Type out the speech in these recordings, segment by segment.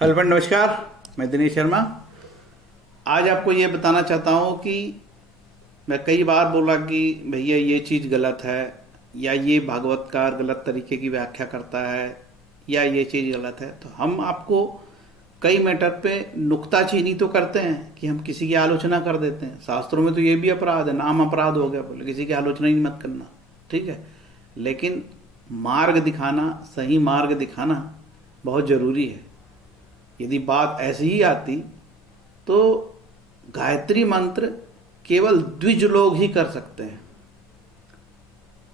Hello friend, नमस्कार। मैं दिनेश शर्मा। आज आपको ये बताना चाहता हूँ कि मैं कई बार बोला कि भैया ये चीज़ गलत है, या ये भागवतकार गलत तरीके की व्याख्या करता है, या ये चीज़ गलत है। तो हम आपको कई मैटर पे नुक्ताचीनी तो करते हैं कि हम किसी की आलोचना कर देते हैं। शास्त्रों में तो ये भी अपराध है, नाम अपराध हो गया, बोले किसी की आलोचना ही मत करना, ठीक है। लेकिन मार्ग दिखाना, सही मार्ग दिखाना बहुत ज़रूरी है। यदि बात ऐसी ही आती तो गायत्री मंत्र केवल द्विज लोग ही कर सकते हैं,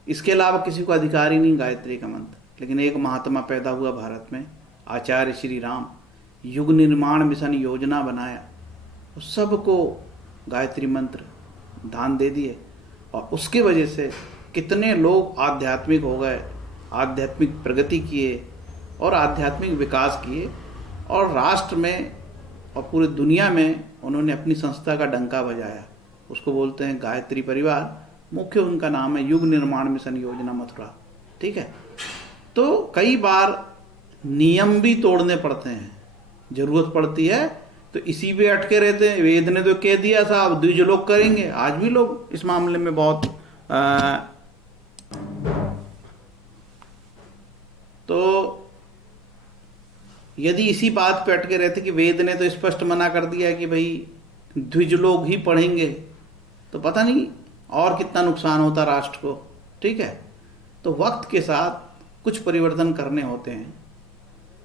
इसके अलावा किसी को अधिकार ही नहीं गायत्री का मंत्र। लेकिन एक महात्मा पैदा हुआ भारत में, आचार्य श्री राम, युग निर्माण मिशन योजना बनाया, तो सबको गायत्री मंत्र दान दे दिए, और उसके वजह से कितने लोग आध्यात्मिक हो गए, आध्यात्मिक प्रगति किए और आध्यात्मिक विकास किए, और राष्ट्र में और पूरी दुनिया में उन्होंने अपनी संस्था का डंका बजाया। उसको बोलते हैं गायत्री परिवार। मुख्य उनका नाम है युग निर्माण मिशन योजना मथुरा, ठीक है। तो कई बार नियम भी तोड़ने पड़ते हैं, जरूरत पड़ती है तो इसी पे अटके रहते हैं। वेद ने तो कह दिया साहब द्विज लोग करेंगे, आज भी लोग इस मामले में बहुत तो यदि इसी बात पे अटके रहते कि वेद ने तो स्पष्ट मना कर दिया कि भाई द्विज लोग ही पढ़ेंगे, तो पता नहीं और कितना नुकसान होता राष्ट्र को, ठीक है। तो वक्त के साथ कुछ परिवर्तन करने होते हैं,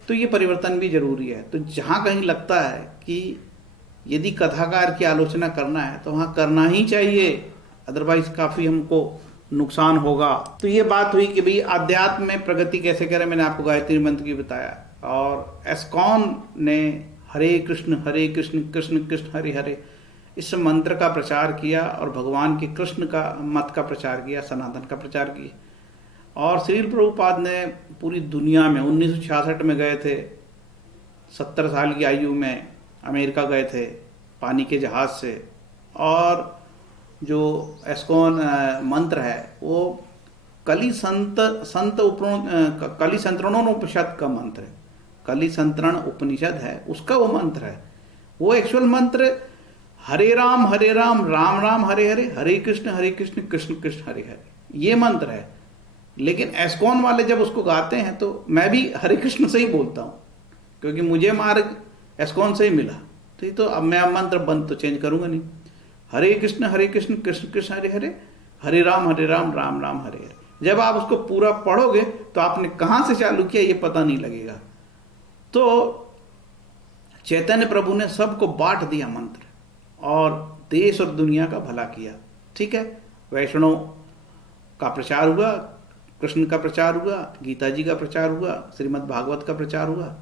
तो ये परिवर्तन भी जरूरी है। तो जहाँ कहीं लगता है कि यदि कथाकार की आलोचना करना है तो वहाँ करना ही चाहिए, अदरवाइज काफ़ी हमको नुकसान होगा। तो ये बात हुई कि भाई अध्यात्म में प्रगति कैसे करें, मैंने आपको गायत्री मंत्र की बताया। और एस्कॉन ने हरे कृष्ण कृष्ण कृष्ण हरे हरे इस मंत्र का प्रचार किया, और भगवान के कृष्ण का मत का प्रचार किया, सनातन का प्रचार किया। और श्रील प्रभुपाद ने पूरी दुनिया में 1966 में गए थे, 70 साल की आयु में अमेरिका गए थे पानी के जहाज से। और जो एस्कॉन मंत्र है वो कली संतरणोपनिषद का मंत्र है। कली संतरण उपनिषद है, उसका वो मंत्र है। वो एक्चुअल मंत्र हरे राम राम राम हरे हरे, हरे कृष्ण कृष्ण कृष्ण हरे हरे, ये मंत्र है। लेकिन एस्कॉन वाले जब उसको गाते हैं तो मैं भी हरे कृष्ण से ही बोलता हूँ, क्योंकि मुझे मार्ग एस्कॉन से ही मिला। तो ये तो अब मैं मंत्र बंद तो चेंज करूंगा नहीं। हरे कृष्ण कृष्ण कृष्ण हरे हरे, हरे राम राम राम हरे हरे। जब आप उसको पूरा पढ़ोगे तो आपने कहाँ से चालू किया ये पता नहीं लगेगा। तो चैतन्य प्रभु ने सबको बांट दिया मंत्र, और देश और दुनिया का भला किया, ठीक है। वैष्णव का प्रचार हुआ, कृष्ण का प्रचार हुआ, गीता जी का प्रचार हुआ, श्रीमद् भागवत का प्रचार हुआ,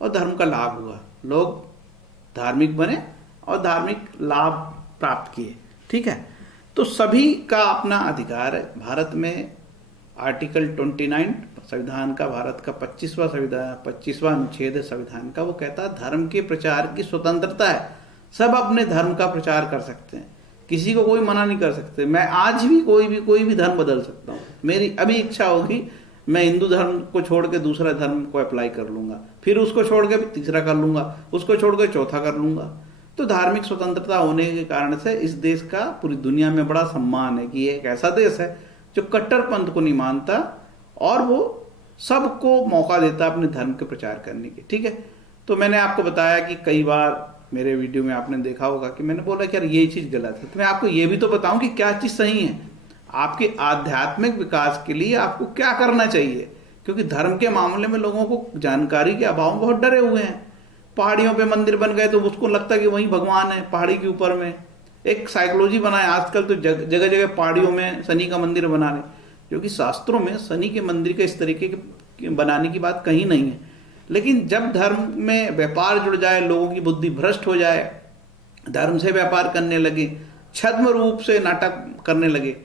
और धर्म का लाभ हुआ। लोग धार्मिक बने और धार्मिक लाभ प्राप्त किए, ठीक है। तो सभी का अपना अधिकार है। भारत में आर्टिकल 29 संविधान का, भारत का 25वां अनुच्छेद है संविधान का, वो कहता है धर्म के प्रचार की स्वतंत्रता है। सब अपने धर्म का प्रचार कर सकते हैं, किसी को कोई मना नहीं कर सकते। मैं आज भी कोई भी धर्म बदल सकता हूँ। मेरी अभी इच्छा होगी मैं हिंदू धर्म को छोड़ के दूसरा धर्म को अप्लाई कर लूंगा, फिर उसको छोड़ के तीसरा कर लूंगा, उसको छोड़ के चौथा कर लूंगा। तो धार्मिक स्वतंत्रता होने के कारण से इस देश का पूरी दुनिया में बड़ा सम्मान है कि ये एक ऐसा देश है जो कट्टरपंथ को नहीं मानता, और वो सबको मौका देता अपने धर्म के प्रचार करने की, ठीक है। तो मैंने आपको बताया कि कई बार मेरे वीडियो में आपने देखा होगा कि मैंने बोला कि यार ये चीज़ गलत है। तो मैं आपको ये भी तो बताऊं कि क्या चीज़ सही है। आपके आध्यात्मिक विकास के लिए आपको क्या करना चाहिए, क्योंकि धर्म के मामले में लोगों को जानकारी के अभाव में बहुत डरे हुए हैं। पहाड़ियों पे मंदिर बन गए तो उसको लगता है कि वहीं भगवान है, पहाड़ी के ऊपर में। एक साइकोलॉजी बनाए आजकल तो जगह जगह पहाड़ियों में शनि का मंदिर बना रहे, क्योंकि शास्त्रों में शनि के मंदिर के इस तरीके के बनाने की बात कहीं नहीं है। लेकिन जब धर्म में व्यापार जुड़ जाए, लोगों की बुद्धि भ्रष्ट हो जाए, धर्म से व्यापार करने लगे, छद्म रूप से नाटक करने लगे।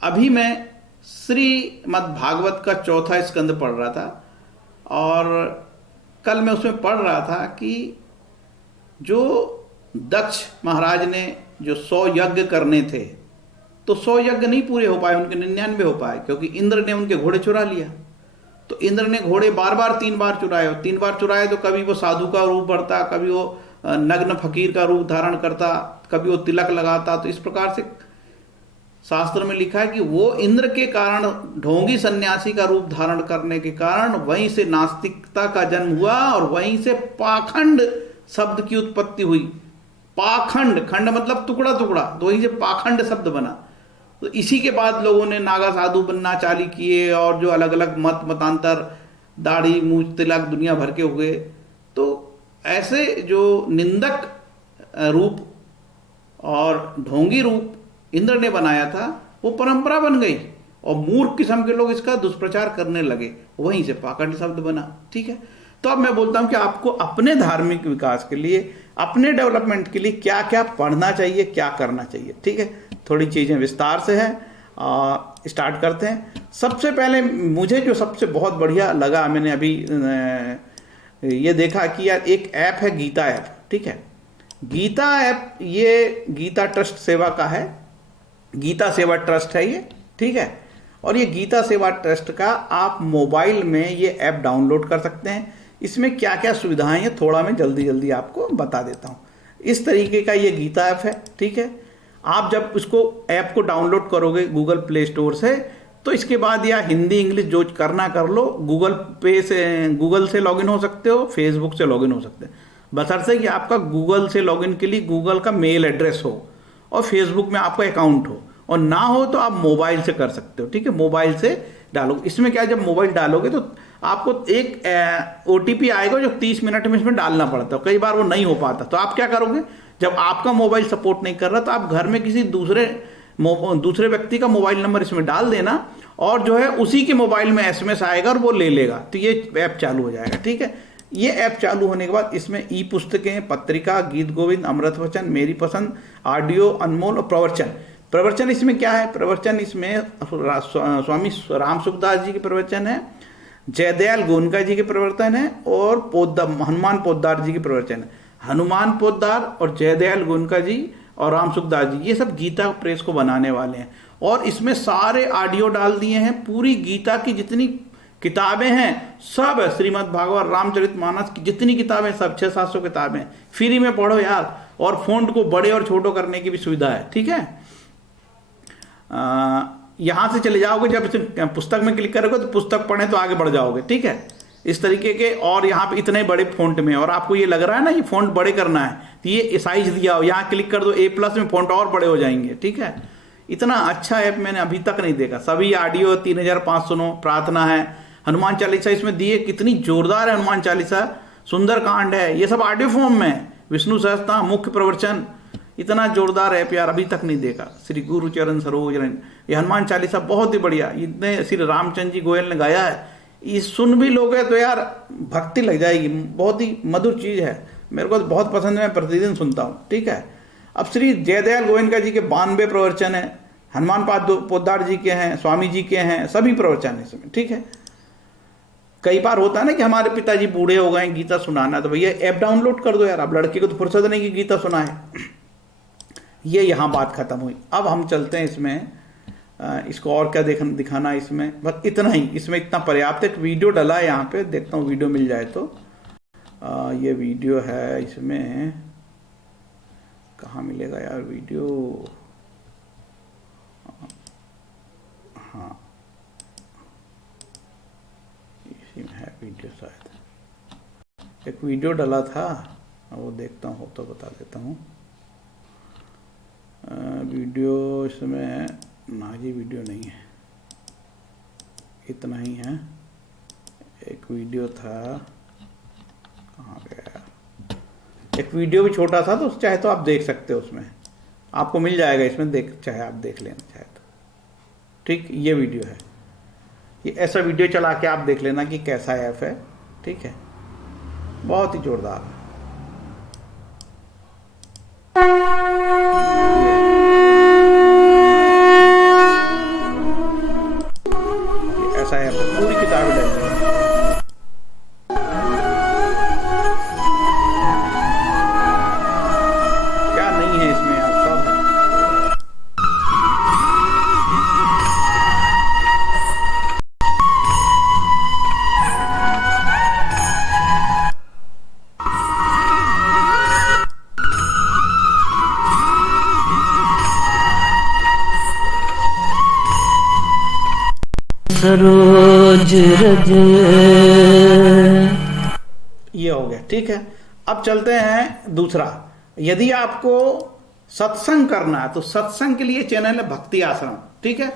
अभी मैं श्रीमद् भागवत का 4वां स्कंद पढ़ रहा था, और कल मैं उसमें पढ़ रहा था कि जो दक्ष महाराज ने जो 100 यज्ञ करने थे, तो 100 यज्ञ नहीं पूरे हो पाए, उनके 99 हो पाए, क्योंकि इंद्र ने उनके घोड़े चुरा लिया। तो इंद्र ने घोड़े बार बार 3 बार चुराए, और 3 बार चुराए तो कभी वो साधु का रूप भरता, कभी वो नग्न फकीर का रूप धारण करता, कभी वो तिलक लगाता। तो इस प्रकार से शास्त्र में लिखा है कि वो इंद्र के कारण, ढोंगी सन्यासी का रूप धारण करने के कारण वहीं से नास्तिकता का जन्म हुआ और वहीं से पाखंड शब्द की उत्पत्ति हुई। पाखंड, खंड मतलब टुकड़ा टुकड़ा, तो वहीं से पाखंड शब्द बना। तो इसी के बाद लोगों ने नागा साधु बनना चालू किए, और जो अलग अलग मतांतर, दाढ़ी मूछ तिलक दुनिया भर के हुए। तो ऐसे जो निंदक रूप और ढोंगी रूप इंद्र ने बनाया था, वो परंपरा बन गई और मूर्ख किस्म के लोग इसका दुष्प्रचार करने लगे, वहीं से पाखंड शब्द बना। ठीक है, तो अब मैं बोलता हूं कि आपको अपने धार्मिक विकास के लिए, अपने डेवलपमेंट के लिए क्या क्या पढ़ना चाहिए, क्या करना चाहिए। ठीक है, थोड़ी चीज़ें विस्तार से है, स्टार्ट करते हैं। सबसे पहले मुझे जो सबसे बहुत बढ़िया लगा, मैंने अभी ये देखा कि यार एक ऐप है गीता ऐप। ठीक है, गीता ऐप ये गीता ट्रस्ट सेवा का है, गीता सेवा ट्रस्ट है ये। ठीक है, और ये गीता सेवा ट्रस्ट का आप मोबाइल में ये ऐप डाउनलोड कर सकते हैं। इसमें क्या क्या सुविधाएं हैं थोड़ा मैं जल्दी जल्दी आपको बता देता हूँ। इस तरीके का ये गीता ऐप है। ठीक है, आप जब इसको ऐप को डाउनलोड करोगे गूगल प्ले स्टोर से, तो इसके बाद या हिंदी इंग्लिश जो करना कर लो, गूगल से लॉगिन हो सकते हो, फेसबुक से लॉगिन हो सकते हैं, बशर्ते कि आपका गूगल से लॉगिन के लिए गूगल का मेल एड्रेस हो और फेसबुक में आपका अकाउंट हो, और ना हो तो आप मोबाइल से कर सकते हो। ठीक है, मोबाइल से डालो। इसमें क्या है, जब मोबाइल डालोगे तो आपको एक OTP आएगा जो 30 मिनट में इसमें डालना पड़ता है, कई बार वो नहीं हो पाता। तो आप क्या करोगे, जब आपका मोबाइल सपोर्ट नहीं कर रहा तो आप घर में किसी दूसरे व्यक्ति का मोबाइल नंबर इसमें डाल देना, और जो है उसी के मोबाइल में SMS आएगा और वो ले लेगा, तो ये ऐप चालू हो जाएगा। ठीक है, ये ऐप चालू होने के बाद इसमें ई पुस्तकें, पत्रिका, गीत गोविंद, अमृत वचन, मेरी पसंद, ऑडियो, अनमोल और प्रवचन। प्रवचन इसमें क्या है, प्रवचन इसमें स्वामी राम सुखदास जी के प्रवचन है, जयदयाल गोनका जी के प्रवचन है, और हनुमान पोद्दार जी के प्रवचन है। हनुमान पोद्दार और जयदयाल गोनका जी और राम सुखदास जी, ये सब गीता प्रेस को बनाने वाले हैं, और इसमें सारे ऑडियो डाल दिए हैं। पूरी गीता की जितनी किताबें हैं सब है, श्रीमद् भागवत, रामचरितमानस की जितनी किताबें, सब 600-700 किताबें फ्री में पढ़ो यार। और फॉन्ट को बड़े और छोटो करने की भी सुविधा है। ठीक है, यहां से चले जाओगे, जब पुस्तक में क्लिक करोगे तो पुस्तक पढ़े तो आगे बढ़ जाओगे। ठीक है, इस तरीके के, और यहाँ पे इतने बड़े फॉन्ट में, और आपको ये लग रहा है ना ये फॉन्ट बड़े करना है, तो ये साइज दिया हो, यहाँ क्लिक कर दो A+ में फॉन्ट और बड़े हो जाएंगे। ठीक है, इतना अच्छा ऐप मैंने अभी तक नहीं देखा। सभी ऑडियो 3509 प्रार्थना है, हनुमान चालीसा इसमें दिए, कितनी जोरदार है हनुमान चालीसा, सुंदर कांड है, ये सब ऑडियो फॉर्म में, विष्णु सहस्त्रनाम, मुख्य प्रवचन, इतना जोरदार ऐप यार अभी तक नहीं देखा। श्री गुरु चरण सरोज रंज, ये हनुमान चालीसा बहुत ही बढ़िया, इतने श्री रामचंद्र जी गोयल ने गाया है, ये सुन भी लोगे तो यार भक्ति लग जाएगी, बहुत ही मधुर चीज है, मेरे को तो बहुत पसंद है, मैं प्रतिदिन सुनता हूँ। ठीक है, अब श्री जयदयाल गोयनका जी के 92 प्रवचन है, हनुमान पोद्दार जी के हैं, स्वामी जी के हैं, सभी प्रवचन है इसमें। ठीक है, कई बार होता है ना कि हमारे पिताजी बूढ़े हो गए, गीता सुनाना, तो भैया ऐप डाउनलोड कर दो यार। अब लड़के को तो फुर्सत नहीं कि गीता सुनाए। ये यहाँ बात खत्म हुई। अब हम चलते हैं इसमें, इसको और क्या दिखाना इसमें, बस इतना ही, इसमें इतना पर्याप्त। एक वीडियो डला है यहाँ पे, देखता हूँ वीडियो मिल जाए तो। ये वीडियो है, इसमें कहाँ मिलेगा यार वीडियो, हाँ इसी में है वीडियो शायद। एक वीडियो डला था, वो देखता हूँ तो बता देता हूँ। वीडियो इसमें ना, ये वीडियो नहीं है, इतना ही है। एक वीडियो था, कहाँ गया, एक वीडियो भी छोटा था, तो चाहे तो आप देख सकते हो, उसमें आपको मिल जाएगा, इसमें चाहे आप देख लेना चाहे तो। ठीक, ये वीडियो है, ये ऐसा वीडियो चला के आप देख लेना कि कैसा ऐप है। ठीक है, बहुत ही जोरदार है। ऐसा है, पूरी किताब डाल दी। क्या नहीं है इसमें यार, सब है। सरोज रज। ये हो गया, ठीक है। अब चलते हैं दूसरा। यदि आपको सत्संग करना है तो सत्संग के लिए चैनल है भक्ति आश्रम, ठीक है।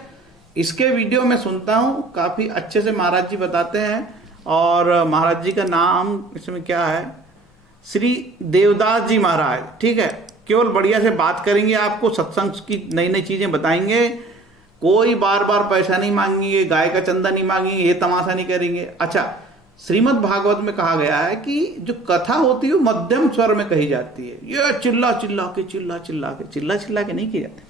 इसके वीडियो में सुनता हूँ, काफ़ी अच्छे से महाराज जी बताते हैं। और महाराज जी का नाम इसमें क्या है, श्री देवदास जी महाराज, ठीक है। केवल बढ़िया से बात करेंगे, आपको सत्संग की नई नई चीज़ें बताएंगे। कोई बार बार पैसा नहीं मांगेंगे, गाय का चंदा नहीं मांगेंगे, ये तमाशा नहीं करेंगे। अच्छा, श्रीमद् भागवत में कहा गया है कि जो कथा होती है वो मध्यम स्वर में कही जाती है। ये चिल्ला चिल्ला के नहीं की जाती।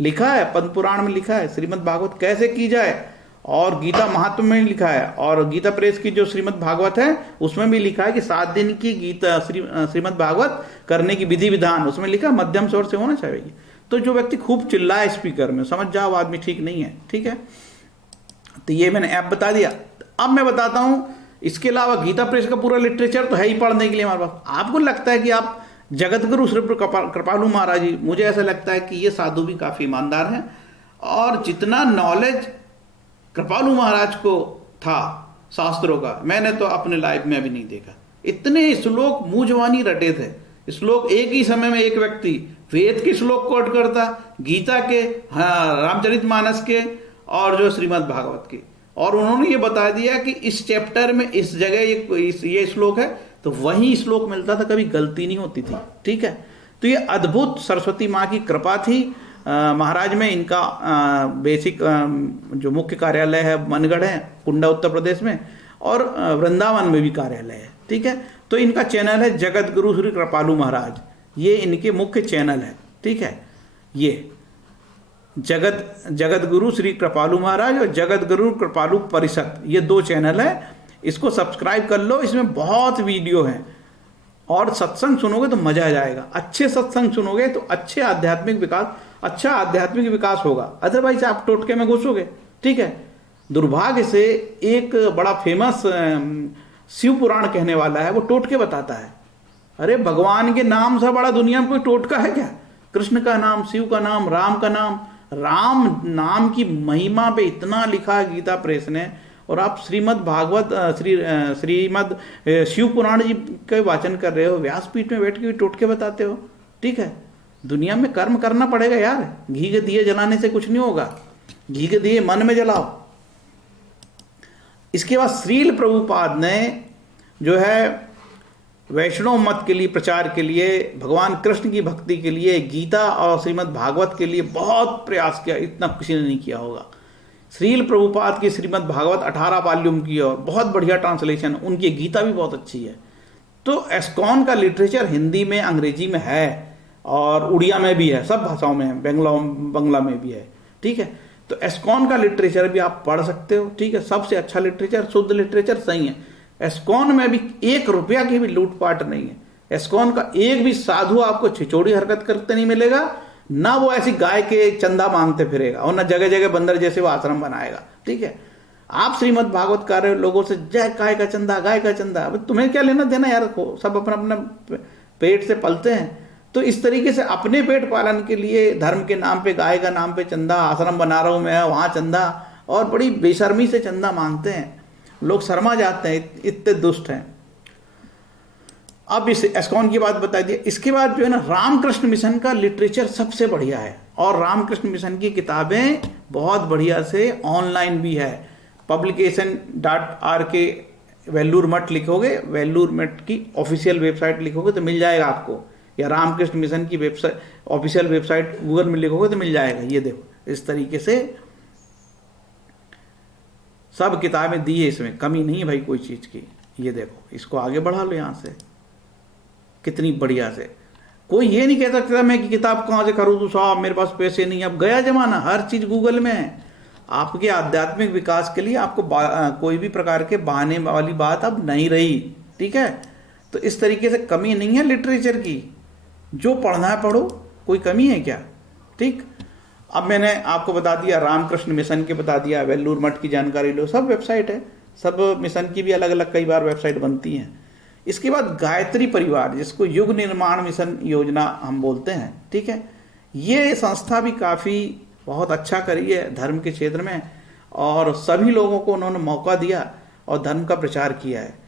लिखा है पद्म पुराण में, लिखा है श्रीमद् भागवत कैसे की जाए, और गीता महात्म्य में लिखा है, और गीता प्रेस की जो श्रीमद् भागवत है उसमें भी लिखा है कि 7 दिन की गीता श्रीमद् भागवत करने की विधि विधान, उसमें लिखा मध्यम स्वर से होना चाहिए। तो जो व्यक्ति खूब चिल्लाए स्पीकर में, समझ जाओ आदमी ठीक नहीं है, ठीक है। तो ये मैंने ऐप बता दिया। अब मैं बताता हूं, इसके अलावा गीता प्रेस का पूरा लिटरेचर तो है ही पढ़ने के लिए हमारे पास। आपको लगता है कि आप जगत गुरु श्री कृपालु महाराज जी, मुझे ऐसा लगता है कि ये साधु भी काफ़ी ईमानदार हैं, और जितना नॉलेज कृपालु महाराज को था शास्त्रों का, मैंने तो अपने लाइफ में अभी नहीं देखा। इतने श्लोक मुंह जवानी रटे थे। श्लोक एक ही समय में एक व्यक्ति वेद के श्लोक कोट करता, गीता के, हाँ, रामचरितमानस के, और जो श्रीमद् भागवत के। और उन्होंने ये बता दिया कि इस चैप्टर में इस जगह ये श्लोक है, तो वही श्लोक मिलता था, कभी गलती नहीं होती थी, ठीक है। तो ये अद्भुत सरस्वती माँ की कृपा थी। महाराज में इनका बेसिक जो मुख्य कार्यालय है मनगढ़ है, कुंडा उत्तर प्रदेश में, और वृंदावन में भी कार्यालय है, ठीक है। तो इनका चैनल है जगत गुरु श्री कृपालु महाराज, ये इनके मुख्य चैनल है, ठीक है। ये जगत गुरु श्री कृपालु महाराज और जगत गुरु कृपालु परिषद, ये 2 चैनल है। इसको सब्सक्राइब कर लो, इसमें बहुत वीडियो हैं। और सत्संग सुनोगे तो मजा आ जाएगा। अच्छे सत्संग सुनोगे तो अच्छा आध्यात्मिक विकास होगा। अदरवाइज आप टोटके में घुसोगे, ठीक है। दुर्भाग्य से एक बड़ा फेमस शिव पुराण कहने वाला है, वो टोटके बताता है। अरे भगवान के नाम से बड़ा दुनिया में कोई टोटका है क्या? कृष्ण का नाम, शिव का नाम, राम का नाम, राम नाम की महिमा पे इतना लिखा है गीता प्रेस ने। और आप श्रीमद् भागवत श्रीमद् शिव पुराण जी के वाचन कर रहे हो, व्यासपीठ में बैठ के भी टोटके बताते हो, ठीक है। दुनिया में कर्म करना पड़ेगा यार, घी के दिए जलाने से कुछ नहीं होगा, घी के दिए मन में जलाओ। इसके बाद श्रील प्रभुपाद ने जो है वैष्णव मत के लिए, प्रचार के लिए, भगवान कृष्ण की भक्ति के लिए, गीता और श्रीमद् भागवत के लिए बहुत प्रयास किया, इतना किसी ने नहीं किया होगा। श्रील प्रभुपाद की श्रीमद् भागवत 18 वॉल्यूम की, और बहुत बढ़िया ट्रांसलेशन, उनकी गीता भी बहुत अच्छी है। तो एस्कॉन का लिटरेचर हिंदी में, अंग्रेजी में है, और उड़िया में भी है, सब भाषाओं में है, बंगला में भी है, ठीक है। तो एस्कॉन का लिटरेचर भी आप पढ़ सकते हो, ठीक है। सबसे अच्छा लिटरेचर, शुद्ध लिटरेचर सही है। एस्कॉन में भी 1 रुपया की भी लूटपाट नहीं है। एस्कॉन का एक भी साधु आपको छिचोड़ी हरकत करते नहीं मिलेगा, ना वो ऐसी गाय के चंदा मांगते फिरेगा, और ना जगह जगह बंदर जैसे वो आश्रम बनाएगा, ठीक है। आप श्रीमद् भागवत कर रहे हो, लोगों से जय गाय का चंदा, गाय का चंदा, तुम्हें क्या लेना देना यार, सब अपना अपना पेट से पलते हैं। तो इस तरीके से अपने पेट पालन के लिए धर्म के नाम पे, गाय का नाम पे चंदा, आश्रम बना रहा हूँ मैं, वहाँ चंदा, और बड़ी बेशर्मी से चंदा मांगते हैं। लोग शर्मा जाते हैं, इतने दुष्ट हैं। अब इस एस्कॉन की बात बता दी। इसके बाद जो है ना, रामकृष्ण मिशन का लिटरेचर सबसे बढ़िया है, और रामकृष्ण मिशन की किताबें बहुत बढ़िया से ऑनलाइन भी है। publication.rk वेल्लूर मठ लिखोगे, वेल्लूर मठ की ऑफिशियल वेबसाइट लिखोगे तो मिल जाएगा आपको, या रामकृष्ण मिशन की वेबसाइट, ऑफिशियल वेबसाइट गूगल में लिखोगे तो मिल जाएगा। ये देखो, इस तरीके से सब किताबें दी है, इसमें कमी नहीं है भाई कोई चीज़ की। ये देखो, इसको आगे बढ़ा लो यहाँ से, कितनी बढ़िया से। कोई ये नहीं कह सकता मैं कि किताब कहाँ से खरीदूं साहब, मेरे पास पैसे नहीं। अब गया जमाना, हर चीज़ गूगल में है। आपके आध्यात्मिक विकास के लिए आपको कोई भी प्रकार के बहाने वाली बात अब नहीं रही, ठीक है। तो इस तरीके से कमी नहीं है लिटरेचर की, जो पढ़ना है पढ़ो, कोई कमी है क्या, ठीक। अब मैंने आपको बता दिया, रामकृष्ण मिशन के बता दिया, वेल्लूर मठ की जानकारी लो, सब वेबसाइट है, सब मिशन की भी अलग अलग कई बार वेबसाइट बनती हैं। इसके बाद गायत्री परिवार, जिसको युग निर्माण मिशन योजना हम बोलते हैं, ठीक है। ये संस्था भी काफ़ी बहुत अच्छा करी है धर्म के क्षेत्र में, और सभी लोगों को उन्होंने मौका दिया और धर्म का प्रचार किया है।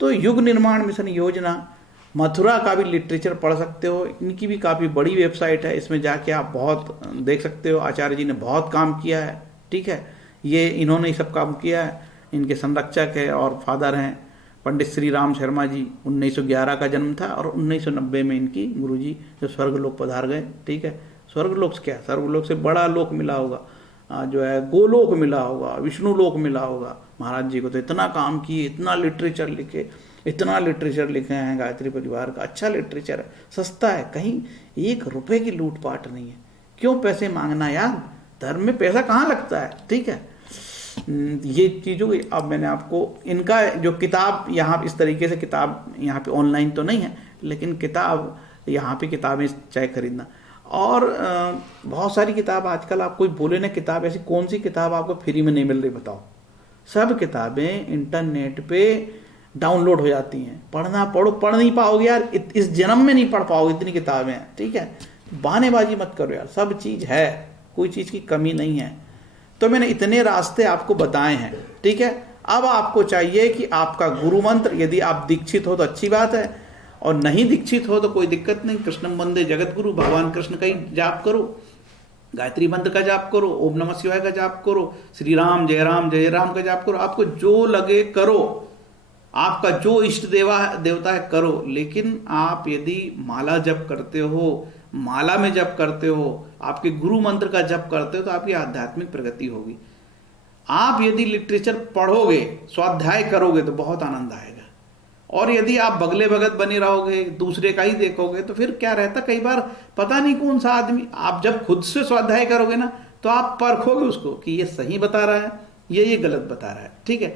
तो युग निर्माण मिशन योजना, मथुरा का भी लिटरेचर पढ़ सकते हो, इनकी भी काफ़ी बड़ी वेबसाइट है, इसमें जाके आप बहुत देख सकते हो। आचार्य जी ने बहुत काम किया है, ठीक है, ये इन्होंने ही सब काम किया है, इनके संरक्षक है और फादर हैं पंडित श्री राम शर्मा जी। 1911 का जन्म था और 1990 में इनकी गुरुजी जो स्वर्गलोक पधार गए, ठीक है। स्वर्गलोक से क्या, स्वर्गलोक से बड़ा लोक मिला होगा, जो है गोलोक मिला होगा, विष्णु लोक मिला होगा। महाराज जी को तो इतना काम किए, इतना लिटरेचर लिखे हैं गायत्री परिवार का, अच्छा लिटरेचर है, सस्ता है, कहीं 1 रुपए की लूटपाट नहीं है। क्यों पैसे मांगना यार, धर्म में पैसा कहाँ लगता है, ठीक है। ये चीज़ों की अब मैंने आपको इनका जो किताब यहाँ इस तरीके से, किताब यहाँ पे ऑनलाइन तो नहीं है, लेकिन किताब यहाँ पे किताबें चाहे खरीदना। और बहुत सारी किताब आजकल, आप कोई बोले ना किताब, ऐसी कौन सी किताब आपको फ्री में नहीं मिल रही बताओ। सब किताबें इंटरनेट पे डाउनलोड हो जाती हैं। पढ़ना पढ़ो, पढ़ नहीं पाओगे यार, इस जन्म में नहीं पढ़ पाओगे, इतनी किताबें हैं, ठीक है। बहानेबाजी मत करो यार, सब चीज़ है, कोई चीज़ की कमी नहीं है। तो मैंने इतने रास्ते आपको बताए हैं, ठीक है। अब आपको चाहिए कि आपका गुरु मंत्र, यदि आप दीक्षित हो तो अच्छी बात है, और नहीं दीक्षित हो तो कोई दिक्कत नहीं। कृष्णम वंदे जगत गुरु, भगवान कृष्ण का ही जाप करो, गायत्री मंत्र का जाप करो, ओम नमः शिवाय का जाप करो, श्री राम जय राम का जाप करो, आपको जो लगे करो, आपका जो इष्ट देवता है करो। लेकिन आप यदि माला जप करते हो, माला में जप करते हो, आपके गुरु मंत्र का जप करते हो, तो आपकी आध्यात्मिक प्रगति होगी। आप यदि लिटरेचर पढ़ोगे, स्वाध्याय करोगे, तो बहुत आनंद आएगा। और यदि आप बगले भगत बने रहोगे, दूसरे का ही देखोगे, तो फिर क्या रहता, कई बार पता नहीं कौन सा आदमी, आप जब खुद से स्वाध्याय करोगे ना, तो आप परखोगे उसको कि ये सही बता रहा है, ये गलत बता रहा है, ठीक है।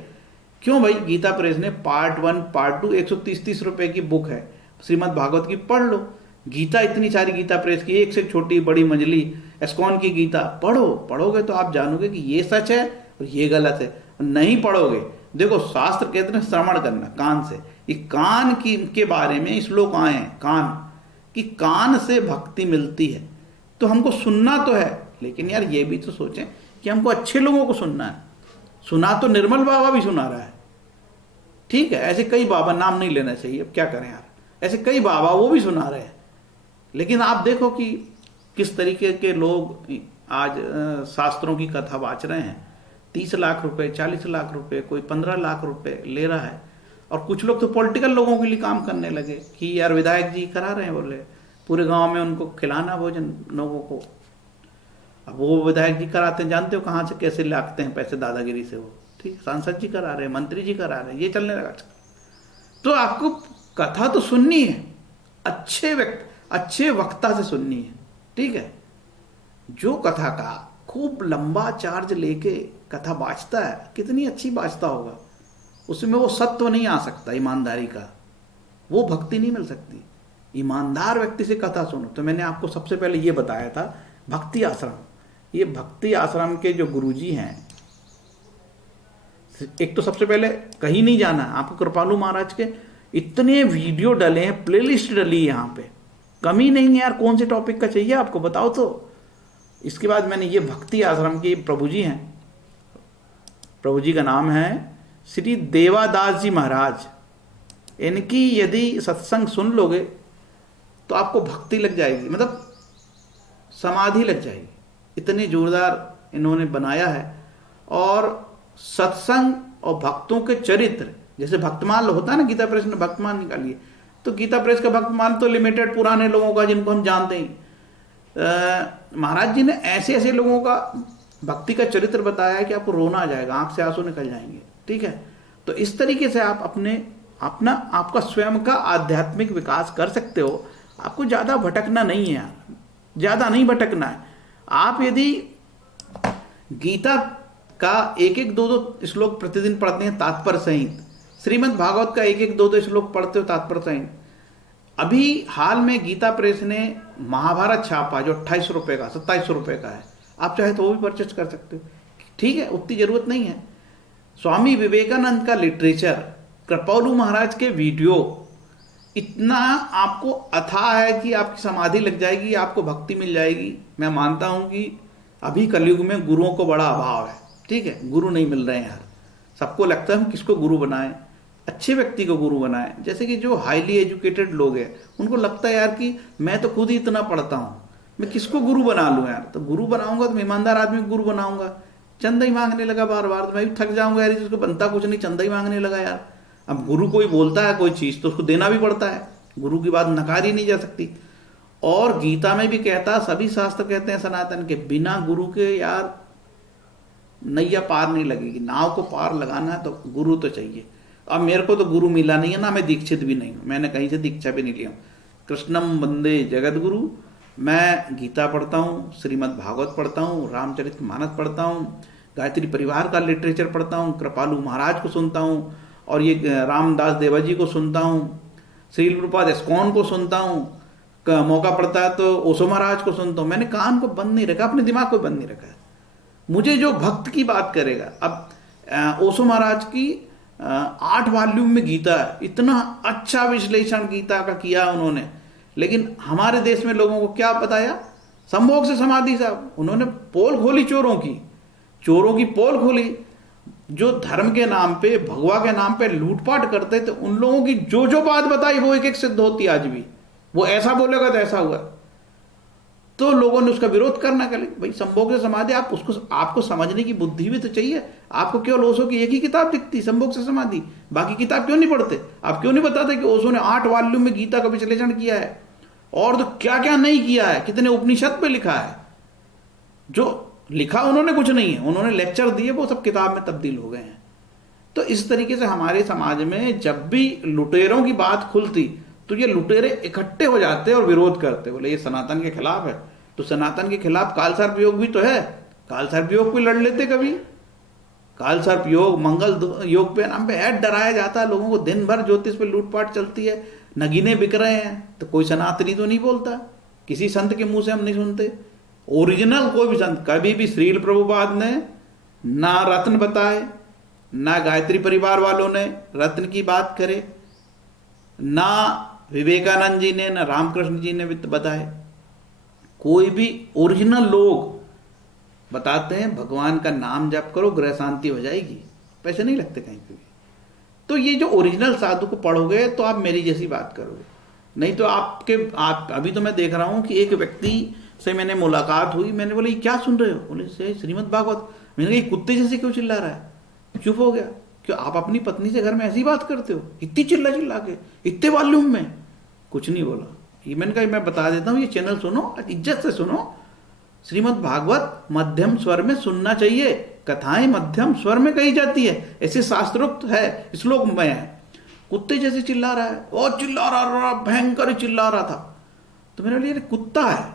क्यों भाई, गीता प्रेस ने पार्ट 1 पार्ट 2 130 रुपए की बुक है, श्रीमद् भागवत की पढ़ लो। गीता इतनी सारी गीता प्रेस की, एक से छोटी बड़ी मंजली एस्कॉन की गीता पढ़ो, पढ़ोगे तो आप जानोगे कि ये सच है और ये गलत है। नहीं पढ़ोगे, देखो शास्त्र कहते हैं श्रवण करना कान से, ये कान की के बारे में श्लोक आए हैं, कान कि कान से भक्ति मिलती है। तो हमको सुनना तो है, लेकिन यार ये भी तो सोचें कि हमको अच्छे लोगों को सुनना है। सुना तो निर्मल बाबा भी सुना रहा है, ठीक है, ऐसे कई बाबा, नाम नहीं लेना चाहिए, अब क्या करें यार, ऐसे कई बाबा वो भी सुना रहे हैं। लेकिन आप देखो कि किस तरीके के लोग आज शास्त्रों की कथा वाच रहे हैं। 30 लाख रुपए, 40 लाख रुपए, कोई 15 लाख रुपए ले रहा है। और कुछ लोग तो पॉलिटिकल लोगों के लिए काम करने लगे कि यार विधायक जी करा रहे हैं, बोले पूरे गांव में उनको खिलाना भोजन लोगों को। अब वो विधायक जी कराते हैं, जानते हो कहाँ से कैसे लाते हैं पैसे, दादागिरी से वो, ठीक, सांसद जी करा रहे हैं, मंत्री जी करा रहे हैं, ये चलने लगा। तो आपको कथा तो सुननी है, अच्छे वक्ता से सुननी है, ठीक है। जो कथा का खूब लंबा चार्ज लेके कथा बाँचता है, कितनी अच्छी बाँचता होगा, उसमें वो सत्व नहीं आ सकता, ईमानदारी का, वो भक्ति नहीं मिल सकती। ईमानदार व्यक्ति से कथा सुनो। तो मैंने आपको सबसे पहले ये बताया था भक्ति आश्रम। ये भक्ति आश्रम के जो गुरुजी हैं, एक तो सबसे पहले कहीं नहीं जाना, आपको कृपालू महाराज के इतने वीडियो डले हैं, प्लेलिस्ट डली है यहाँ पे, कमी नहीं है यार। कौन से टॉपिक का चाहिए आपको बताओ तो। इसके बाद मैंने ये भक्ति आश्रम के प्रभु जी हैं, प्रभु जी का नाम है श्री देवादास जी महाराज। इनकी यदि सत्संग सुन लोगे तो आपको भक्ति लग जाएगी, मतलब समाधि लग जाएगी, इतने जोरदार इन्होंने बनाया है। और सत्संग और भक्तों के चरित्र, जैसे भक्तमाल होता है ना, गीता प्रेस ने भक्तमाल निकाली है, तो गीता प्रेस का भक्तमाल तो लिमिटेड पुराने लोगों का जिनको हम जानते हैं। महाराज जी ने ऐसे ऐसे लोगों का भक्ति का चरित्र बताया है कि आपको रोना आ जाएगा, आंख से आंसू निकल जाएंगे, ठीक है। तो इस तरीके से आप आपका स्वयं का आध्यात्मिक विकास कर सकते हो। आपको ज़्यादा भटकना नहीं है यार, ज़्यादा नहीं भटकना है। आप यदि गीता का 1-1, 2-2 श्लोक प्रतिदिन पढ़ते हैं तात्पर्य सहित, श्रीमद् भागवत का 1-1, 2-2 श्लोक पढ़ते हो तात्पर्य सहित। अभी हाल में गीता प्रेस ने महाभारत छापा जो 28 रुपये का, 27 रुपये का है, आप चाहे तो वो भी परचेज कर सकते हो, ठीक है, उतनी ज़रूरत नहीं है। स्वामी विवेकानंद का लिटरेचर, कृपालू महाराज के वीडियो, इतना आपको अथाह है कि आपकी समाधि लग जाएगी, आपको भक्ति मिल जाएगी। मैं मानता हूं कि अभी कलयुग में गुरुओं को बड़ा अभाव है, ठीक है, गुरु नहीं मिल रहे हैं यार। सबको लगता है हम किसको गुरु बनाएं, अच्छे व्यक्ति को गुरु बनाएं। जैसे कि जो हाईली एजुकेटेड लोग हैं उनको लगता है यार कि मैं तो खुद ही इतना पढ़ता हूँ, मैं किसको गुरु बना लूँ यार। तो गुरु बनाऊंगा तो मैं ईमानदार आदमी को गुरु बनाऊंगा। चंदा ही मांगने लगा बार बार, तो मैं भी थक जाऊंगा यार, जिसको बनता कुछ नहीं चंदा ही मांगने लगा यार। अब गुरु कोई बोलता है कोई चीज़ तो उसको देना भी पड़ता है, गुरु की बात नकारी नहीं जा सकती। और गीता में भी कहता, सभी शास्त्र कहते हैं सनातन के, बिना गुरु के यार नैया पार नहीं लगेगी। नाव को पार लगाना है तो गुरु तो चाहिए। अब मेरे को तो गुरु मिला नहीं है ना, मैं दीक्षित भी नहीं हूँ, मैंने कहीं से दीक्षा भी नहीं लिया हूँ। कृष्णम वंदे जगत गुरु। मैं गीता पढ़ता हूँ, श्रीमद् भागवत पढ़ता हूँ, रामचरितमानस पढ़ता हूँ, गायत्री परिवार का लिटरेचर पढ़ता हूँ, कृपालु महाराज को सुनता हूँ, और ये रामदास देवा जी को सुनता हूँ, श्रील प्रभुपाद इस्कॉन को सुनता हूँ, मौका पड़ता है तो ओशो महाराज को सुनता हूँ। मैंने कान को बंद नहीं रखा, अपने दिमाग को बंद नहीं रखा। मुझे जो भक्त की बात करेगा, अब ओशो महाराज की 8 वॉल्यूम में गीता है, इतना अच्छा विश्लेषण गीता का किया उन्होंने। लेकिन हमारे देश में लोगों को क्या बताया, संभोग से समाधि साहब, उन्होंने पोल खोली चोरों की पोल खोली। जो धर्म के नाम पे, भगवा के नाम पे लूटपाट करते थे, उन लोगों की जो जो बात बताई वो एक एक सिद्ध होती आज भी। वो ऐसा बोलेगा तो ऐसा हुआ, तो लोगों ने उसका विरोध करना कर लिया। भाई संभोग से समाधि, आप उसको, आपको समझने की बुद्धि भी तो चाहिए। आपको केवल ओशो की एक ही किताब दिखती, संभोग से समाधि, बाकी किताब क्यों नहीं पढ़ते? आप क्यों नहीं बताते कि ओशो ने 8 वॉल्यूम में गीता का विश्लेषण किया है, और तो क्या क्या नहीं किया है, कितने उपनिषद पे लिखा है। जो लिखा उन्होंने कुछ नहीं है, उन्होंने लेक्चर दिए, वो सब किताब में तब्दील हो गए हैं। तो इस तरीके से हमारे समाज में जब भी लुटेरों की बात खुलती तो ये लुटेरे इकट्ठे हो जाते और विरोध करते, बोले ये सनातन के खिलाफ है। तो सनातन के खिलाफ काल सर्प योग भी तो है, काल सर्प योग पे लड़ लेते कभी। काल सर्प योग, मंगल योग पे नाम पे ऐड डराया जाता है लोगों को, दिन भर ज्योतिष पे लूटपाट चलती है, नगीने बिक रहे हैं, तो कोई सनातनी तो नहीं बोलता, किसी संत के मुंह से हम नहीं सुनते। ओरिजिनल कोई भी संत, कभी भी श्रील प्रभुपाद ने ना रत्न बताए, ना गायत्री परिवार वालों ने रत्न की बात करे, ना विवेकानंद जी ने, ना रामकृष्ण जी ने बताए। कोई भी ओरिजिनल लोग बताते हैं भगवान का नाम जप करो, ग्रह शांति हो जाएगी, पैसे नहीं लगते कहीं पे भी। तो ये जो ओरिजिनल साधु को पढ़ोगे तो आप मेरी जैसी बात करोगे, नहीं तो आप अभी तो मैं देख रहा हूं कि एक व्यक्ति से मैंने मुलाकात हुई, मैंने बोला ये क्या सुन रहे हो? बोले से श्रीमद् भागवत। मैंने कहा ये कुत्ते जैसे क्यों चिल्ला रहा है? चुप हो गया। क्यों आप अपनी पत्नी से घर में ऐसी बात करते हो, इतनी चिल्ला के, इतने वॉल्यूम में? कुछ नहीं बोला। ये मैंने कहा मैं बता देता हूँ, ये चैनल सुनो, इज्जत से सुनो। श्रीमद् भागवत मध्यम स्वर में सुनना चाहिए, कथाएं मध्यम स्वर में कही जाती है, ऐसे शास्त्रोक्त है, श्लोक में है। कुत्ते जैसे चिल्ला रहा है, और चिल्ला रहा, भयंकर चिल्ला रहा था। तो मैंने बोला ये कुत्ता है।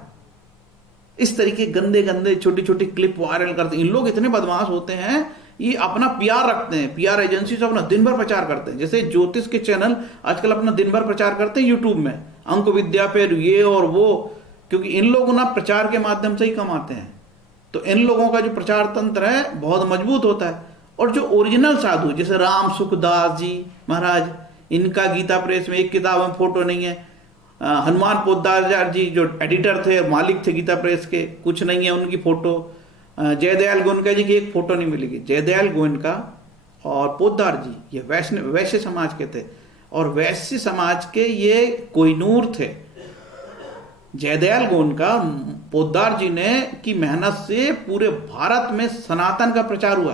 इस तरीके गंदे गंदे छोटी छोटी क्लिप वायरल करते हैं। इन लोग इतने बदमाश होते हैं, ये अपना पीआर रखते हैं, पीआर एजेंसी से अपना दिन भर प्रचार करते हैं। जैसे ज्योतिष के चैनल आजकल अपना दिन भर प्रचार करते हैं यूट्यूब में, अंक विद्या पे ये और वो, क्योंकि इन लोग ना प्रचार के माध्यम से ही कमाते हैं। तो इन लोगों का जो प्रचार तंत्र है बहुत मजबूत होता है। और जो ओरिजिनल साधु, जैसे राम सुखदास जी महाराज, इनका गीता प्रेस में एक किताब में फोटो नहीं है। हनुमान पोद्दार जी जो एडिटर थे, मालिक थे गीता प्रेस के, कुछ नहीं है उनकी फोटो। जयदयाल गोयनका जी की एक फोटो नहीं मिलेगी। जयदयाल गोयनका और पोद्दार जी ये वैश्य समाज के थे, और वैश्य समाज के ये कोहिनूर थे। जयदयाल गोयनका, पोद्दार जी ने की मेहनत से पूरे भारत में सनातन का प्रचार हुआ।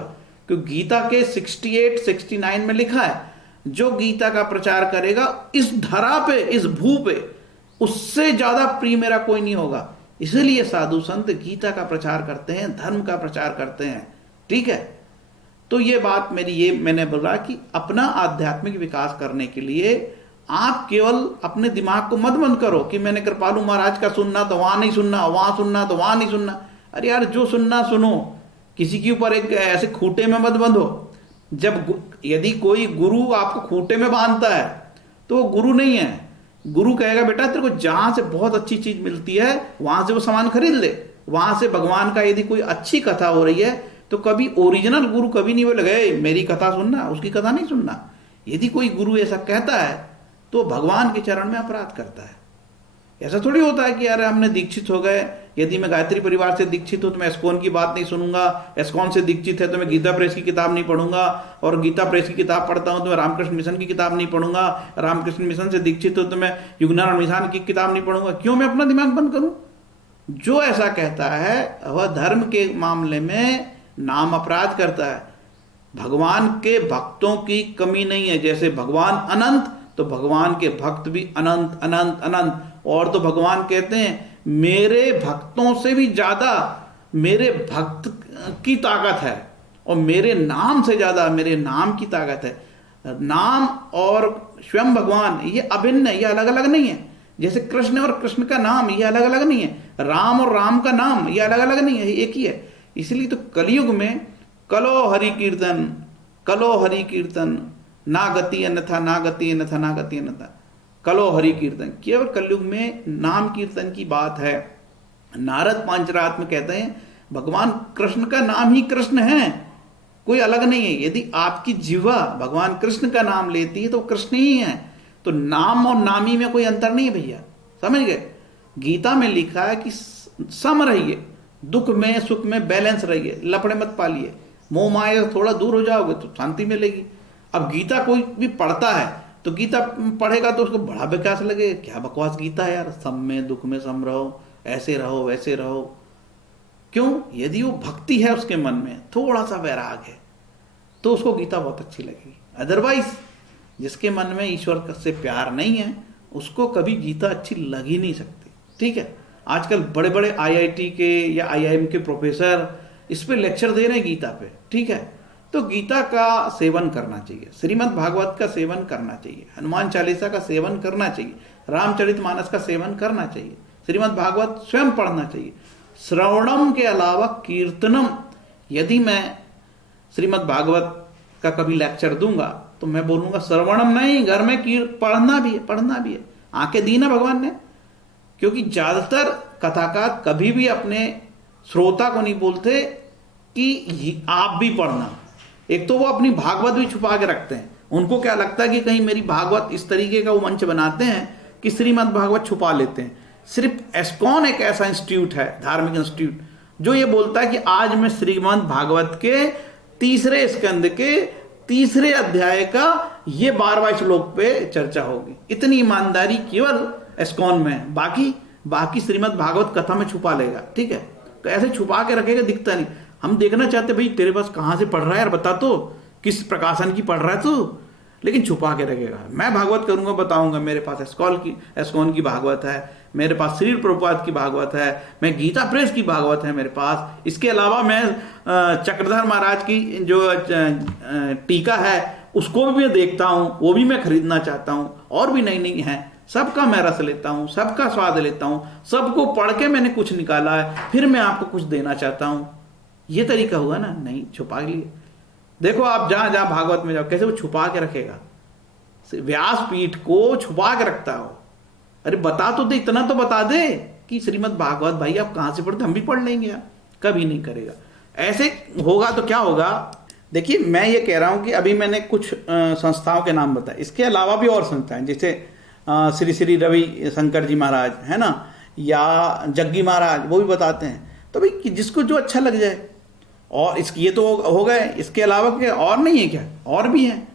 क्योंकि गीता के 68-69 में लिखा है, जो गीता का प्रचार करेगा इस धरा पे, इस भू पे, उससे ज्यादा प्रिय मेरा कोई नहीं होगा। इसलिए साधु संत गीता का प्रचार करते हैं, धर्म का प्रचार करते हैं। ठीक है, तो ये बात मेरी, ये मैंने बोला कि अपना आध्यात्मिक विकास करने के लिए आप केवल अपने दिमाग को मत बंद करो कि मैंने कृपालु महाराज का सुनना तो वहां नहीं सुनना, वहां सुनना तो वहां नहीं सुनना। अरे यार जो सुनना सुनो, किसी के ऊपर एक ऐसे खूंटे में मत बंधो। जब यदि कोई गुरु आपको खूंटे में बांधता है तो वो गुरु नहीं है। गुरु कहेगा बेटा तेरे को जहां से बहुत अच्छी चीज मिलती है वहां से वो सामान खरीद ले, वहां से भगवान का यदि कोई अच्छी कथा हो रही है तो कभी ओरिजिनल गुरु कभी नहीं बोलेगा मेरी कथा सुनना, उसकी कथा नहीं सुनना। यदि कोई गुरु ऐसा कहता है तो भगवान के चरण में अपराध करता है। ऐसा थोड़ी होता है कि यार हमने दीक्षित हो गए, यदि मैं गायत्री परिवार से दीक्षित हूं तो मैं एस्कॉन की बात नहीं सुनूंगा, एस्कॉन से दीक्षित है तो मैं गीता प्रेस की किताब नहीं पढ़ूंगा, और गीता प्रेस की किताब पढ़ता हूं तो मैं रामकृष्ण मिशन की किताब नहीं पढ़ूंगा, रामकृष्ण मिशन से दीक्षित हूं तो मैं युगनारायण मिशन की किताब नहीं पढ़ूंगा। क्यों मैं अपना दिमाग बंद करूं? जो ऐसा कहता है वह धर्म के मामले में नाम अपराध करता है। भगवान के भक्तों की कमी नहीं है, जैसे भगवान अनंत तो भगवान के भक्त भी अनंत अनंत अनंत। और तो भगवान कहते हैं मेरे भक्तों से भी ज्यादा मेरे भक्त की ताकत है, और मेरे नाम से ज्यादा मेरे नाम की ताकत है। नाम और स्वयं भगवान ये अभिन्न है, ये अलग अलग नहीं है। जैसे कृष्ण और कृष्ण का नाम ये अलग अलग नहीं है, राम और राम का नाम ये अलग अलग नहीं है, एक ही है। इसलिए तो कलयुग में कलो हरि कीर्तन, कलो हरि कीर्तन, ना गति अन्यथा, ना गति अन्यथा, ना गति अन्यथा, कलो हरि कीर्तन। केवल कलयुग में नाम कीर्तन की बात है। नारद पांचरात्र में कहते हैं भगवान कृष्ण का नाम ही कृष्ण है, कोई अलग नहीं है। यदि आपकी जिह्वा भगवान कृष्ण का नाम लेती है तो कृष्ण ही है। तो नाम और नामी में कोई अंतर नहीं है भैया, समझ गए। गीता में लिखा है कि सम रहिए, दुख में सुख में बैलेंस रहिए, लफड़े मत पालिए, मोह माया से थोड़ा दूर हो जाओगे तो शांति मिलेगी। अब गीता कोई भी पढ़ता है तो गीता पढ़ेगा तो उसको बड़ा विकास लगे, क्या बकवास गीता है यार, सब में दुख में सम रहो, ऐसे रहो वैसे रहो। क्यों? यदि वो भक्ति है उसके मन में, थोड़ा सा वैराग है, तो उसको गीता बहुत अच्छी लगेगी। अदरवाइज जिसके मन में ईश्वर से प्यार नहीं है उसको कभी गीता अच्छी लग ही नहीं सकती। ठीक है, आजकल बड़े बड़े IIT के या IIM के प्रोफेसर इस पे लेक्चर दे रहे हैं गीता पे। ठीक है, तो गीता का सेवन करना चाहिए, श्रीमद् भागवत का सेवन करना चाहिए, हनुमान चालीसा का सेवन करना चाहिए, रामचरितमानस का सेवन करना चाहिए, श्रीमद् भागवत स्वयं पढ़ना चाहिए। श्रवणम के अलावा कीर्तनम, यदि मैं श्रीमद् भागवत का कभी लेक्चर दूंगा तो मैं बोलूंगा श्रवणम नहीं, घर में पढ़ना भी है, पढ़ना भी है। आंखें दी ना भगवान ने, क्योंकि ज्यादातर कथाकार कभी भी अपने श्रोता को नहीं बोलते कि आप भी पढ़ना। एक तो वो अपनी भागवत भी छुपा के रखते हैं, उनको क्या लगता है कि कहीं मेरी भागवत, इस तरीके का वो मंच बनाते हैं कि श्रीमद् भागवत छुपा लेते हैं। सिर्फ एस्कॉन एक ऐसा इंस्टीट्यूट है, धार्मिक इंस्टीट्यूट, जो ये बोलता है कि आज मैं श्रीमद् भागवत के 3रे स्कंद के 3रे अध्याय का ये 12वां श्लोक पे चर्चा होगी। इतनी ईमानदारी केवल एस्कॉन में है, बाकी श्रीमद् भागवत कथा में छुपा लेगा। ठीक है, तो ऐसे छुपा के रखेगा, दिखता नहीं। हम देखना चाहते भाई तेरे पास कहाँ से पढ़ रहा है यार, बता तो किस प्रकाशन की पढ़ रहा है तू, लेकिन छुपा के रखेगा। मैं भागवत करूंगा, बताऊंगा मेरे पास एस्कॉन की भागवत है, मेरे पास श्री प्रभुपाद की भागवत है, मैं गीता प्रेस की भागवत है मेरे पास। इसके अलावा मैं चक्रधर महाराज की जो टीका है उसको भी मैं देखता हूँ, वो भी मैं खरीदना चाहता हूँ। और भी नई नई है, सबका मैं रस लेता हूँ, सबका स्वाद लेता हूँ, सबको पढ़ के मैंने कुछ निकाला है, फिर मैं आपको कुछ देना चाहता हूँ। ये तरीका हुआ ना? नहीं, छुपा लिए। देखो आप जहां जहां भागवत में जाओ, कैसे वो छुपा के रखेगा, व्यासपीठ को छुपा के रखता हो। अरे बता तो दे, इतना तो बता दे कि श्रीमद् भागवत भाई आप कहां से पढ़ते, हम भी पढ़ लेंगे यार। कभी नहीं करेगा। ऐसे होगा तो क्या होगा? देखिए मैं ये कह रहा हूं कि अभी मैंने कुछ संस्थाओं के नाम बताए, इसके अलावा भी और संस्थाएं, जैसे श्री श्री रवि शंकर जी महाराज है ना, या जग्गी महाराज, वो भी बताते हैं। तो भाई जिसको जो अच्छा लग जाए। और ये तो हो गए, इसके अलावा क्या और नहीं है क्या? और भी हैं।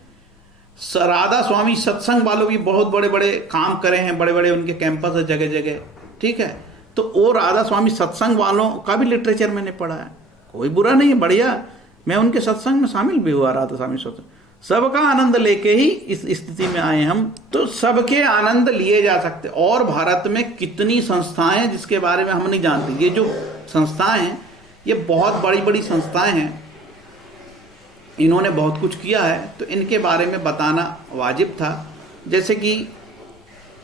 राधा स्वामी सत्संग वालों भी बहुत बड़े बड़े काम करे हैं, बड़े बड़े उनके कैंपस है जगह जगह। ठीक है, तो वो राधा स्वामी सत्संग वालों का भी लिटरेचर मैंने पढ़ा है, कोई बुरा नहीं है, बढ़िया। मैं उनके सत्संग में शामिल भी हुआ, राधा स्वामी सत्संग। सबका आनंद लेके ही इस स्थिति में आए हम, तो सबके आनंद लिए जा सकते। और भारत में कितनी संस्थाएं जिसके बारे में हम नहीं जानते। ये जो संस्थाएं हैं ये बहुत बड़ी बड़ी संस्थाएं हैं, इन्होंने बहुत कुछ किया है, तो इनके बारे में बताना वाजिब था। जैसे कि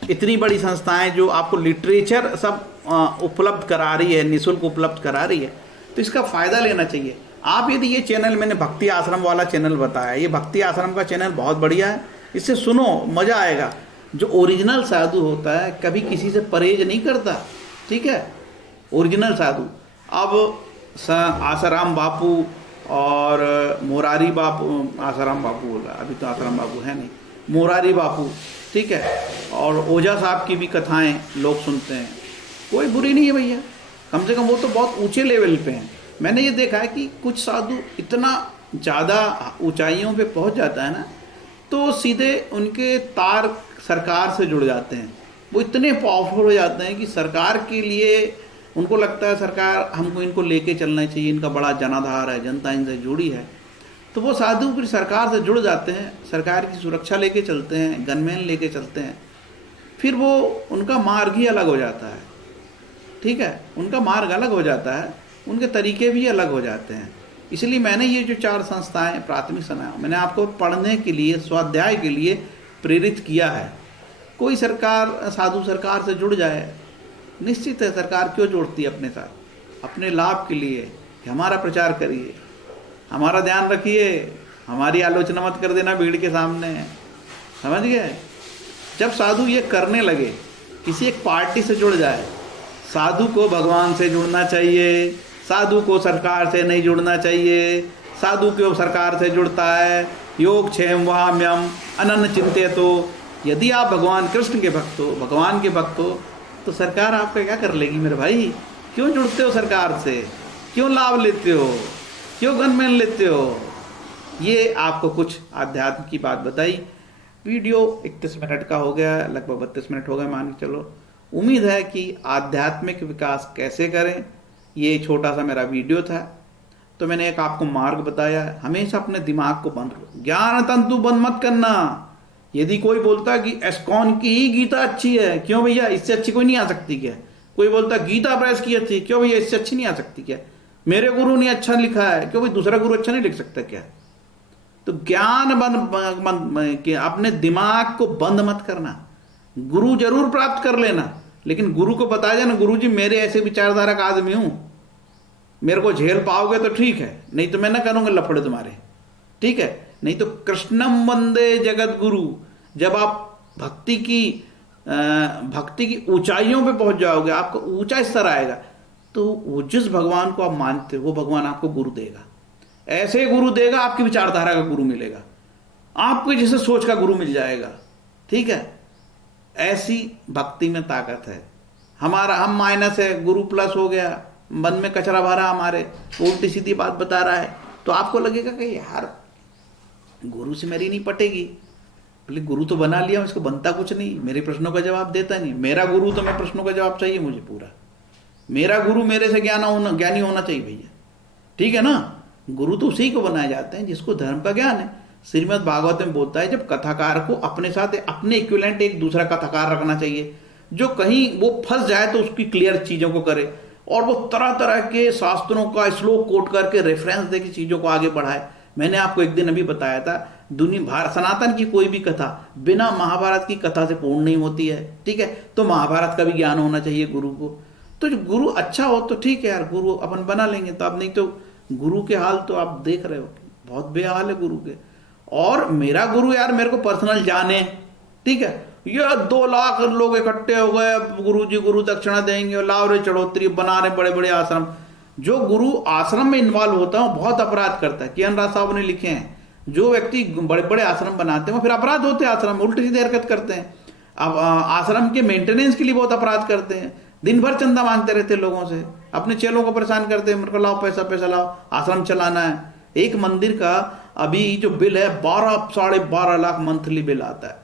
इतनी बड़ी संस्थाएं जो आपको लिटरेचर सब उपलब्ध करा रही है, निःशुल्क उपलब्ध करा रही है, तो इसका फ़ायदा लेना चाहिए। आप यदि ये चैनल, मैंने भक्ति आश्रम वाला चैनल बताया, ये भक्ति आश्रम का चैनल बहुत बढ़िया है, इससे सुनो, मज़ा आएगा। जो ओरिजिनल साधु होता है कभी किसी से परहेज नहीं करता। ठीक है, ओरिजिनल साधु। अब आसाराम बापू और मोरारी बापू, आसाराम बापू बोला, अभी तो आसाराम बापू है नहीं, मोरारी बापू, ठीक है, और ओझा साहब की भी कथाएं लोग सुनते हैं, कोई बुरी नहीं है भैया, कम से कम वो तो बहुत ऊंचे लेवल पे हैं। मैंने ये देखा है कि कुछ साधु इतना ज़्यादा ऊंचाइयों पे पहुंच जाता है ना, तो सीधे उनके तार सरकार से जुड़ जाते हैं। वो इतने पावरफुल हो जाते हैं कि सरकार के लिए उनको लगता है सरकार हमको इनको लेके चलना चाहिए, इनका बड़ा जनाधार है, जनता इनसे जुड़ी है। तो वो साधु फिर सरकार से जुड़ जाते हैं, सरकार की सुरक्षा लेके चलते हैं, गनमैन लेके चलते हैं, फिर वो उनका मार्ग ही अलग हो जाता है, ठीक है, उनका मार्ग अलग हो जाता है, उनके तरीके भी अलग हो जाते हैं। इसलिए मैंने ये जो 4 संस्थाएं प्राथमिक संस्थाएं मैंने आपको पढ़ने के लिए, स्वाध्याय के लिए प्रेरित किया है। कोई सरकार साधु सरकार से जुड़ जाए, निश्चित है सरकार क्यों जोड़ती है अपने साथ, अपने लाभ के लिए कि हमारा प्रचार करिए, हमारा ध्यान रखिए, हमारी आलोचना मत कर देना भीड़ के सामने, समझ गए। जब साधु ये करने लगे, किसी एक पार्टी से जुड़ जाए, साधु को भगवान से जुड़ना चाहिए, साधु को सरकार से नहीं जुड़ना चाहिए, साधु क्यों सरकार से जुड़ता है, योग क्षेम वहाम्यम अनन्य चिंते। तो यदि आप भगवान कृष्ण के भक्त हो, भगवान के भक्त हो, तो सरकार आपका क्या कर लेगी मेरे भाई। क्यों जुड़ते हो सरकार से, क्यों लाभ लेते हो, क्यों गनमैन लेते हो। ये आपको कुछ आध्यात्म की बात बताई। वीडियो 31 मिनट का हो गया, लगभग 32 मिनट हो गए मान के चलो। उम्मीद है कि आध्यात्मिक विकास कैसे करें, ये छोटा सा मेरा वीडियो था। तो मैंने एक आपको मार्ग बताया है, हमेशा अपने दिमाग को बंद रखो, ज्ञान तंतु बंद मत करना। यदि कोई बोलता है कि एस्कॉन की ही गीता अच्छी है, क्यों भैया इससे अच्छी कोई नहीं आ सकती क्या। कोई बोलता है गीता प्रेस की अच्छी, क्यों भैया इससे अच्छी नहीं आ सकती क्या। मेरे गुरु ने अच्छा लिखा है, क्यों भाई दूसरा गुरु अच्छा नहीं लिख सकता क्या। तो ज्ञान बंद अपने दिमाग को बंद मत करना। गुरु जरूर प्राप्त कर लेना, लेकिन गुरु को बताया जाए ना, गुरु जी मेरे ऐसे विचारधारा का आदमी हूं, मेरे को झेल पाओगे तो ठीक है, नहीं तो मैं ना करूंगा लफड़े तुम्हारे, ठीक है। नहीं तो कृष्णम वंदे जगत गुरु। जब आप भक्ति की ऊंचाइयों पे पहुंच जाओगे, आपका ऊंचा स्तर आएगा, तो वो जिस भगवान को आप मानते हो वो भगवान आपको गुरु देगा। ऐसे गुरु देगा, आपकी विचारधारा का गुरु मिलेगा, आपके जैसे सोच का गुरु मिल जाएगा, ठीक है। ऐसी भक्ति में ताकत है। हम माइनस है, गुरु प्लस हो गया, मन में कचरा भरा हमारे, उल्टी सीधी बात बता रहा है, तो आपको लगेगा कि यार गुरु से मेरी नहीं पटेगी। बोले गुरु तो बना लिया, इसको बनता कुछ नहीं, मेरे प्रश्नों का जवाब देता नहीं। मेरा गुरु तो मैं प्रश्नों का जवाब चाहिए मुझे पूरा। मेरा गुरु मेरे से ज्ञानी होना चाहिए भैया, ठीक है ना। गुरु तो उसी को बनाए जाते हैं जिसको धर्म का ज्ञान है। श्रीमद् भागवत में बोलता है, जब कथाकार को अपने साथ अपने इक्विवेलेंट एक दूसरा कथाकार रखना चाहिए, जो कहीं वो फंस जाए तो उसकी क्लियर चीजों को करे, और वो तरह तरह के शास्त्रों का श्लोक कोट करके रेफरेंस दे के चीजों को आगे बढ़ाए। मैंने आपको एक दिन अभी बताया था, सनातन की कोई भी कथा बिना महाभारत की कथा से पूर्ण नहीं होती है, ठीक है। तो महाभारत का भी ज्ञान होना चाहिए गुरु को। तो जो गुरु अच्छा हो तो ठीक है यार, गुरु अपन बना लेंगे, तो अब नहीं तो गुरु के हाल तो आप देख रहे हो, बहुत बेहाल है गुरु के। और मेरा गुरु यार मेरे को पर्सनल जाने, ठीक है, ये 2 लाख लोग इकट्ठे हो गए, गुरु जी गुरु दक्षिणा देंगे, लाव रे चढ़ोतरी, बना रहे बड़े बड़े आश्रम। जो गुरु आश्रम में इन्वॉल्व होता है बहुत अपराध करता है। किरण राज साहब ने लिखे हैं, जो व्यक्ति बड़े बड़े आश्रम बनाते हैं वो फिर अपराध होते हैं, आश्रम में उल्टी सीधी हरकत करते हैं। अब आश्रम के मेंटेनेंस के लिए बहुत अपराध करते हैं, दिन भर चंदा मांगते रहते हैं लोगों से, अपने चेलों को परेशान करते हैं, मेरे को लाओ पैसा पैसा लाओ, आश्रम चलाना है। एक मंदिर का अभी जो बिल है 12-12.5 लाख मंथली बिल आता है।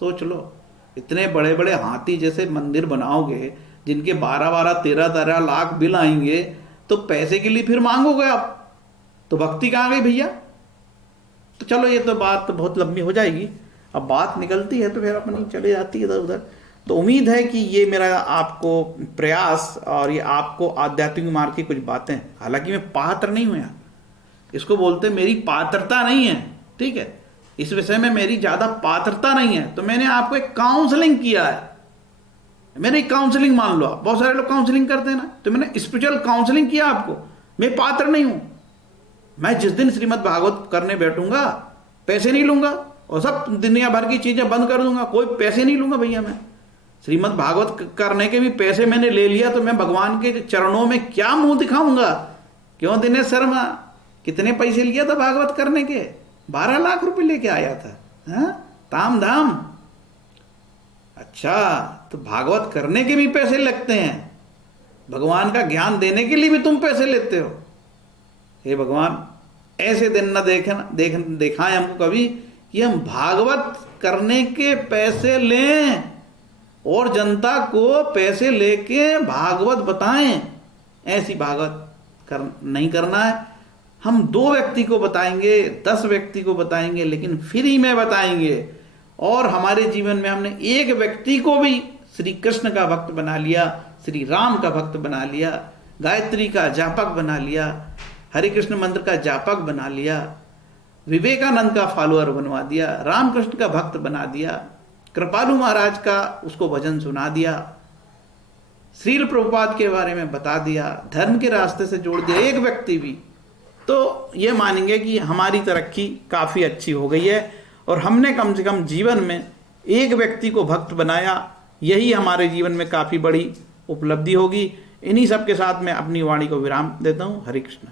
सोच लो, इतने बड़े बड़े हाथी जैसे मंदिर बनाओगे जिनके 12-13 लाख बिल आएंगे, तो पैसे के लिए फिर मांगोगे आप, तो भक्ति कहाँ गई भैया। तो चलो ये तो बात तो बहुत लंबी हो जाएगी, अब बात निकलती है तो फिर अपनी चली जाती है इधर उधर। तो उम्मीद है कि ये मेरा आपको प्रयास और ये आपको आध्यात्मिक मार्ग की कुछ बातें, हालांकि मैं पात्र नहीं हूं यहाँ, इसको बोलते मेरी पात्रता नहीं है, ठीक है, इस विषय में मेरी ज्यादा पात्रता नहीं है। तो मैंने आपको एक काउंसलिंग किया है, मैंने काउंसलिंग मान लो, आप बहुत सारे लोग काउंसलिंग करते हैं ना, तो मैंने स्पिरिचुअल काउंसलिंग किया आपको। मैं पात्र नहीं हूं, मैं जिस दिन श्रीमद् भागवत करने बैठूंगा पैसे नहीं लूंगा, और सब दुनिया भर की चीजें बंद कर दूंगा, कोई पैसे नहीं लूंगा भैया। मैं श्रीमद् भागवत करने के भी पैसे मैंने ले लिया, तो मैं भगवान के चरणों में क्या मुंह दिखाऊंगा। क्यों दिनेश शर्मा, कितने पैसे लिया था भागवत करने के? 12 लाख रुपए लेके आया था, हाँ? ताम धाम। अच्छा, तो भागवत करने के भी पैसे लगते हैं, भगवान का ज्ञान देने के लिए भी तुम पैसे लेते हो? हे भगवान, ऐसे दिन न दिखाएं हमको कभी कि हम भागवत करने के पैसे लें और जनता को पैसे लेके भागवत बताएं। ऐसी भागवत नहीं करना है। हम 2 व्यक्ति को बताएंगे, 10 व्यक्ति को बताएंगे, लेकिन फ्री में बताएंगे। और हमारे जीवन में हमने एक व्यक्ति को भी श्री कृष्ण का भक्त बना लिया, श्री राम का भक्त बना लिया, गायत्री का जापक बना लिया, हरे कृष्ण मंत्र का जापक बना लिया, विवेकानंद का फॉलोअर बनवा दिया, रामकृष्ण का भक्त बना दिया, कृपालु महाराज का उसको भजन सुना दिया, श्रील प्रभुपाद के बारे में बता दिया, धर्म के रास्ते से जोड़ दिया एक व्यक्ति भी, तो ये मानेंगे कि हमारी तरक्की काफ़ी अच्छी हो गई है और हमने कम से कम जीवन में एक व्यक्ति को भक्त बनाया। यही हमारे जीवन में काफ़ी बड़ी उपलब्धि होगी। इन्हीं सब के साथ मैं अपनी वाणी को विराम देता हूँ। हरे कृष्ण।